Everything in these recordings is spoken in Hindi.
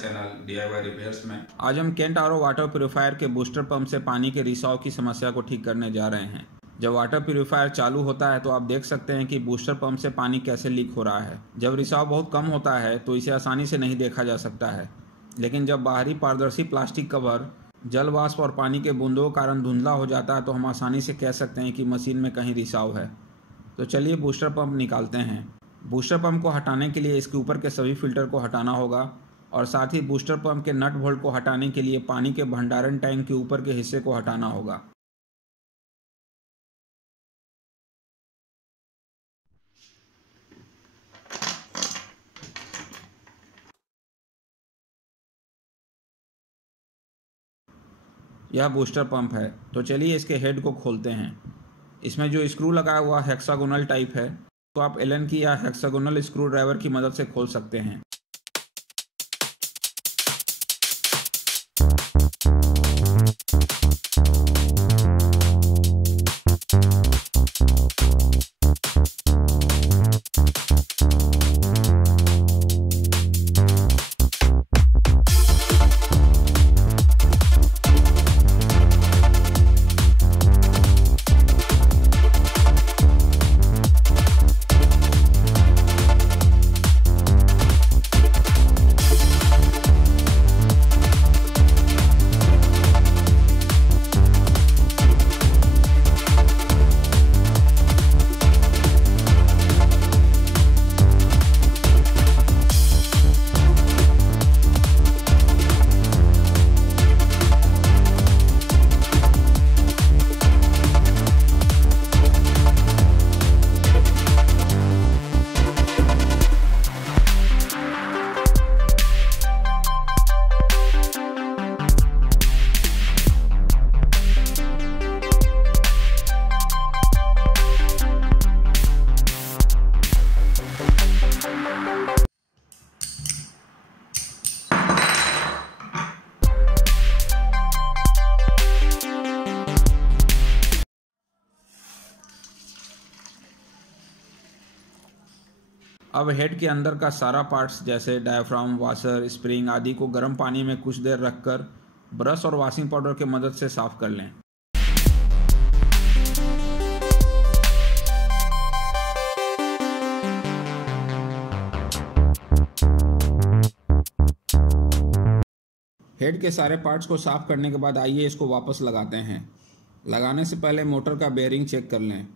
चैनल DIY रिपेयर्स में। आज हम केंट आरओ वाटर प्यूरीफायर के बूस्टर पंप से पानी के रिसाव की समस्या को ठीक करने जा रहे हैं। जब वाटर प्यूरीफायर चालू होता है तो आप देख सकते हैं कि बूस्टर पंप से पानी कैसे लीक हो रहा है। जब रिसाव बहुत कम होता है तो इसे आसानी से नहीं देखा जा सकता है, लेकिन जब बाहरी पारदर्शी प्लास्टिक कवर जल वाष्प और पानी के बूंदों के कारण धुंधला हो जाता है तो हम आसानी से कह सकते हैं कि मशीन में कहीं रिसाव है। तो चलिए बूस्टर पंप निकालते हैं। बूस्टर पंप को हटाने के लिए इसके ऊपर के सभी फिल्टर को हटाना होगा और साथ ही बूस्टर पंप के नट बोल्ट को हटाने के लिए पानी के भंडारण टैंक के ऊपर के हिस्से को हटाना होगा। यह बूस्टर पंप है, तो चलिए इसके हेड को खोलते हैं। इसमें जो स्क्रू लगा हुआ हेक्सागोनल टाइप है, तो आप एलन की या हेक्सागोनल स्क्रू ड्राइवर की मदद से खोल सकते हैं। अब हेड के अंदर का सारा पार्ट्स जैसे डायाफ्राम, वाशर, स्प्रिंग आदि को गर्म पानी में कुछ देर रखकर ब्रश और वॉशिंग पाउडर की मदद से साफ कर लें। हेड के सारे पार्ट्स को साफ करने के बाद आइए इसको वापस लगाते हैं। लगाने से पहले मोटर का बेयरिंग चेक कर लें।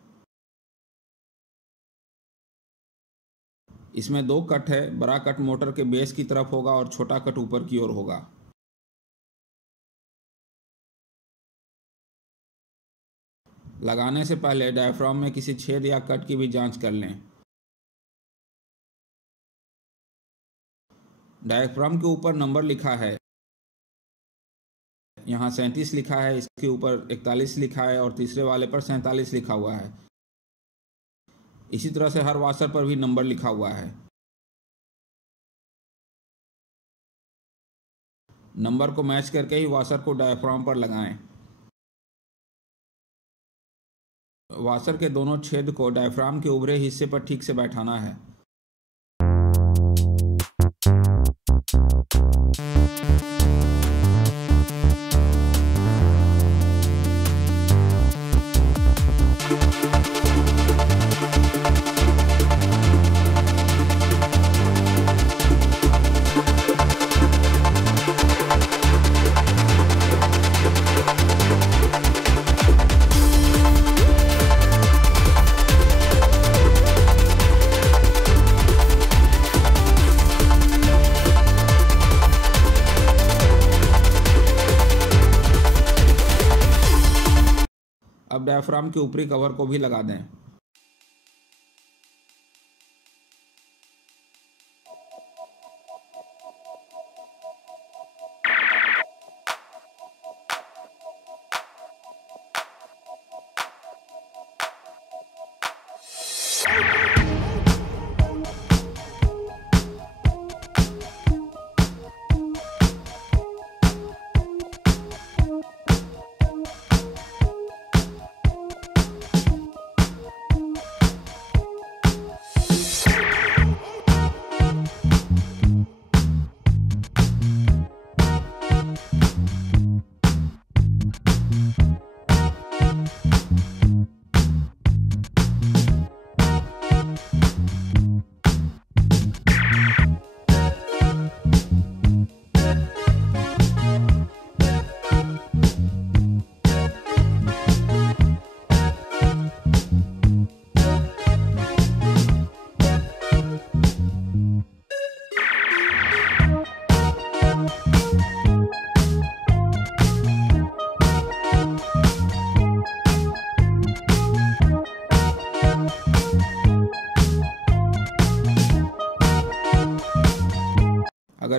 इसमें 2 कट है। बड़ा कट मोटर के बेस की तरफ होगा और छोटा कट ऊपर की ओर होगा। लगाने से पहले डायाफ्राम में किसी छेद या कट की भी जांच कर लें। डायाफ्राम के ऊपर नंबर लिखा है, यहाँ 37 लिखा है, इसके ऊपर 41 लिखा है और तीसरे वाले पर 47 लिखा हुआ है। इसी तरह से हर वाशर पर भी नंबर लिखा हुआ है। नंबर को मैच करके ही वाशर को डायाफ्राम पर लगाएं। वाशर के दोनों छेद को डायाफ्राम के उभरे हिस्से पर ठीक से बैठाना है। अब डायाफ्राम के ऊपरी कवर को भी लगा दें।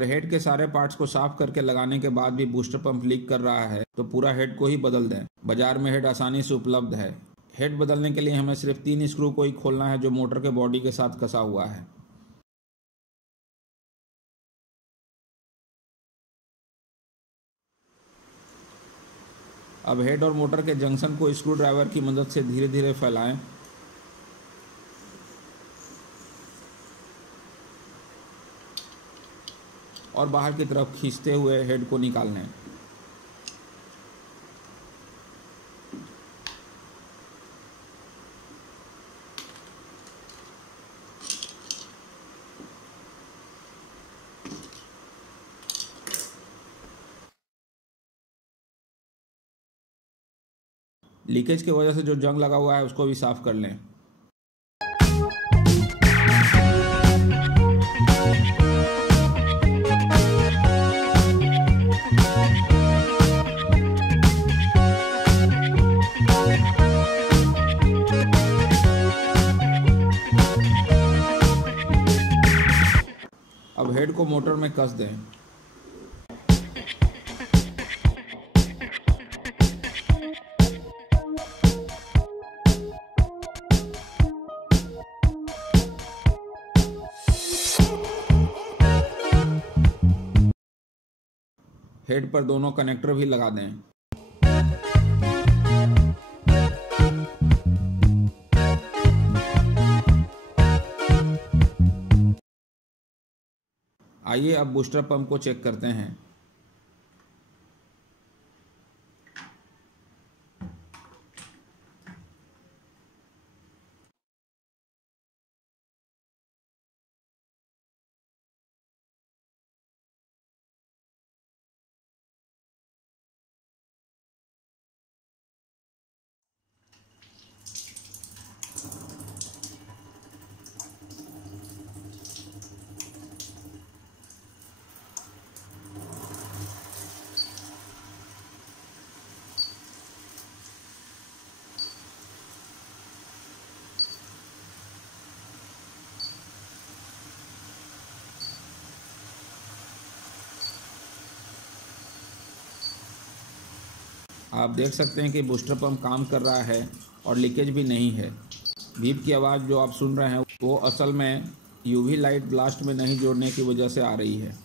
हेड के सारे पार्ट्स को साफ करके लगाने के बाद भी बूस्टर पंप लीक कर रहा है तो पूरा हेड को ही बदल दें। बाजार में हेड आसानी से उपलब्ध है। हेड बदलने के लिए हमें सिर्फ 3 स्क्रू को ही खोलना है जो मोटर के बॉडी के साथ कसा हुआ है। अब हेड और मोटर के जंक्शन को स्क्रू ड्राइवर की मदद से धीरे धीरे फैलाएं। और बाहर की तरफ खींचते हुए हेड को निकाल लें। लीकेज की वजह से जो जंग लगा हुआ है उसको भी साफ कर लें। अब हेड को मोटर में कस दें। हेड पर दोनों कनेक्टर भी लगा दें। आइए अब बूस्टर पंप को चेक करते हैं। आप देख सकते हैं कि बूस्टर पंप काम कर रहा है और लीकेज भी नहीं है। बीप की आवाज़ जो आप सुन रहे हैं वो असल में यूवी लाइट ब्लास्ट में नहीं जोड़ने की वजह से आ रही है।